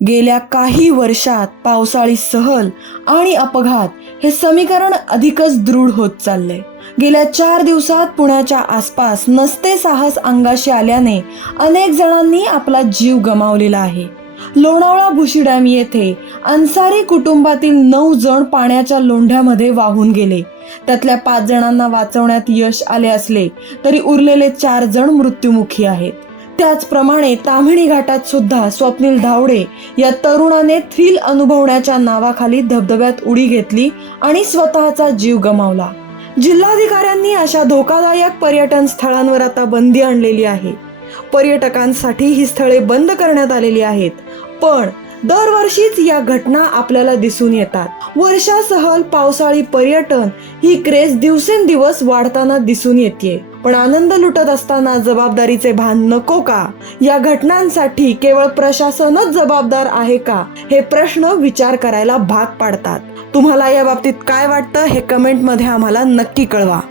गेल्या काही वर्षात पावसाळी सहल आणि अपघात हे समीकरण अधिकच दृढ होत चाललंय. गेल्या 4 दिवसात पुण्याच्या आसपास नसते साहस अंगाशी आल्याने अनेक जणांनी आपला जीव गमावलेला आहे. लोणावळा भुशी डॅम येथे अन्सारी कुटुंबातील 9 जण पाण्याच्या लोंढ्यामध्ये वाहून गेले. त्यातल्या 5 जणांना वाचवण्यात यश आले असले तरी उरलेले 4 जण मृत्युमुखी आहेत. त्याचप्रमाणे ताम्हिणी घाटात सुद्धा स्वप्नील धावडे या तरुणाने थ्रिल अनुभवण्याच्या नावाखाली धबधब्यात उडी घेतली आणि स्वतःचा जीव गमावला. जिल्हाधिकाऱ्यांनी अशा धोकादायक पर्यटन स्थळांवर आता बंदी आणलेली आहे. पर्यटकांसाठी ही स्थळे बंद करण्यात आलेली आहेत. पण दरवर्षीच या घटना आपल्याला दिसून येतात. वर्षा सहल पावसाळी पर्यटन ही क्रेज दिवसेंदिवस वाढताना दिसून येते. पण आनंद लुटत असताना जबाबदारीचे भान नको का? या घटनांसाठी केवळ प्रशासनच जबाबदार आहे का? हे प्रश्न विचार करायला भाग पाडतात. तुम्हाला या बाबतीत काय वाटतं हे कमेंटमध्ये आम्हाला नक्की कळवा.